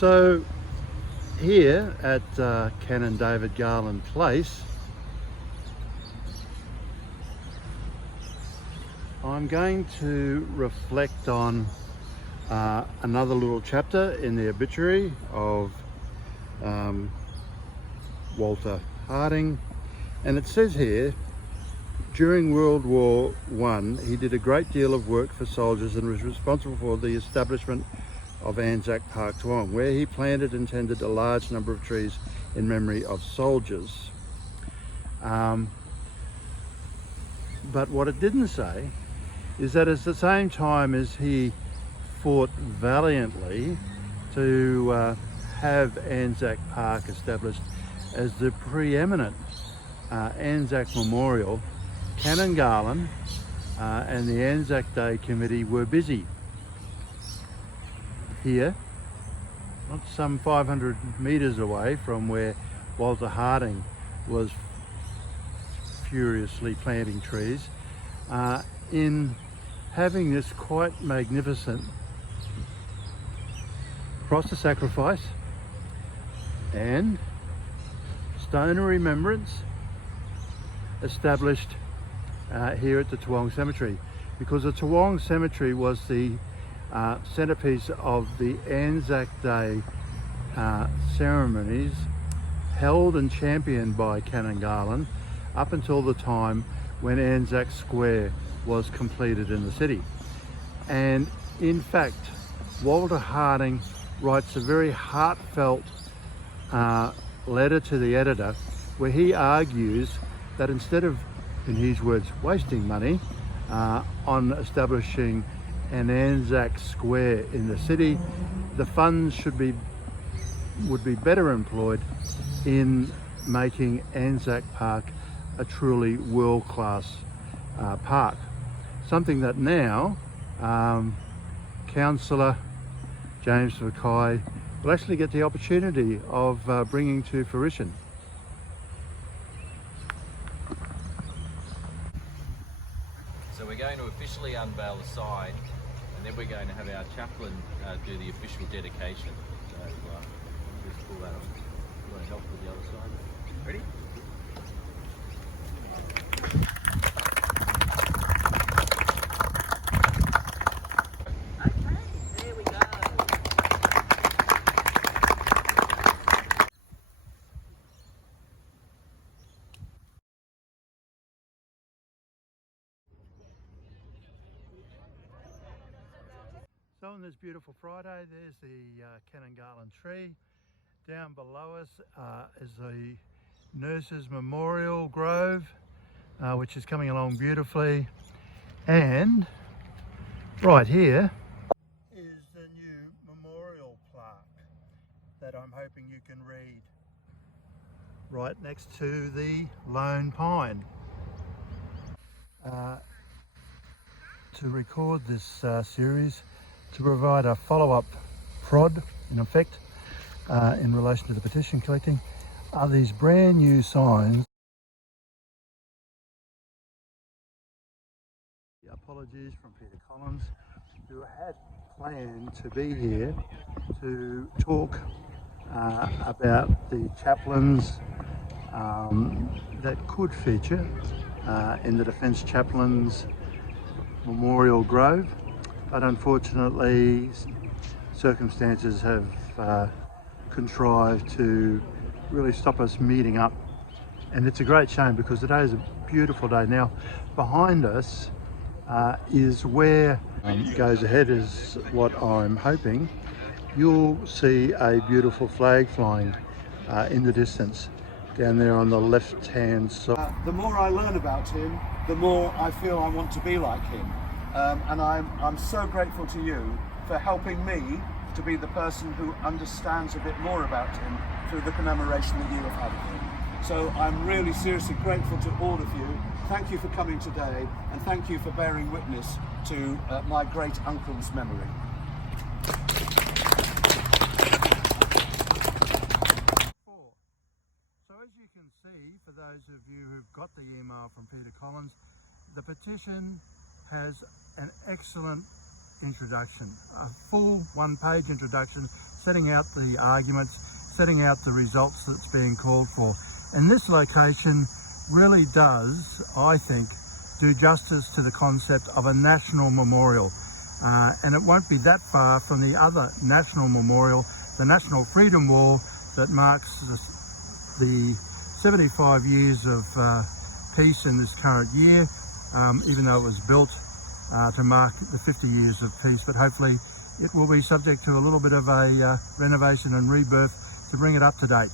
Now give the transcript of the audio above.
So here at Canon David Garland Place, I'm going to reflect on another little chapter in the obituary of Walter Harding, and it says here, during World War I, he did a great deal of work for soldiers and was responsible for the establishment of Anzac Park, Toowong, where he planted and tended a large number of trees in memory of soldiers. But what it didn't say is that at the same time as he fought valiantly to have Anzac Park established as the preeminent Anzac memorial, Canon Garland and the Anzac Day Committee were busy here, not some 500 metres away from where Walter Harding was furiously planting trees, in having this quite magnificent cross of sacrifice and stone of remembrance established here at the Toowong Cemetery, because the Toowong Cemetery was the centerpiece of the Anzac Day ceremonies held and championed by Canon Garland up until the time when Anzac Square was completed in the city. And in fact, Walter Harding writes a very heartfelt letter to the editor where he argues that instead of, in his words, wasting money on establishing an Anzac Square in the city, the funds would be better employed in making Anzac Park a truly world-class park. Something that now Councillor James Mackay will actually get the opportunity of bringing to fruition. So we're going to officially unveil the sign, and then we're going to have our chaplain do the official dedication. So just pull that on. You want to help with the other side? Ready? So on this beautiful Friday, there's the Canon Garland tree. Down below us is the Nurses Memorial Grove, which is coming along beautifully. And right here is the new memorial plaque that I'm hoping you can read right next to the lone pine. To record this series, to provide a follow-up prod, in effect, in relation to the petition collecting, are these brand new signs. Apologies from Peter Collins, who had planned to be here to talk about the chaplains that could feature in the Defence Chaplains Memorial Grove, but unfortunately circumstances have contrived to really stop us meeting up, and it's a great shame because today is a beautiful day. Now behind us is where goes ahead is what I'm hoping you'll see a beautiful flag flying in the distance down there on the left hand side. The more I learn about him, the more I feel I want to be like him, and I'm so grateful to you for helping me to be the person who understands a bit more about him through the commemoration that you have had of him. So I'm really seriously grateful to all of you. Thank you for coming today, and thank you for bearing witness to my great uncle's memory. So as you can see, for those of you who've got the email from Peter Collins, the petition has an excellent introduction, a full one-page introduction setting out the arguments, setting out the results that's being called for. And this location really does, I think, do justice to the concept of a national memorial. And it won't be that far from the other national memorial, the National Freedom Wall, that marks the 75 years of peace in this current year, even though it was built to mark the 50 years of peace. But hopefully it will be subject to a little bit of a renovation and rebirth to bring it up to date.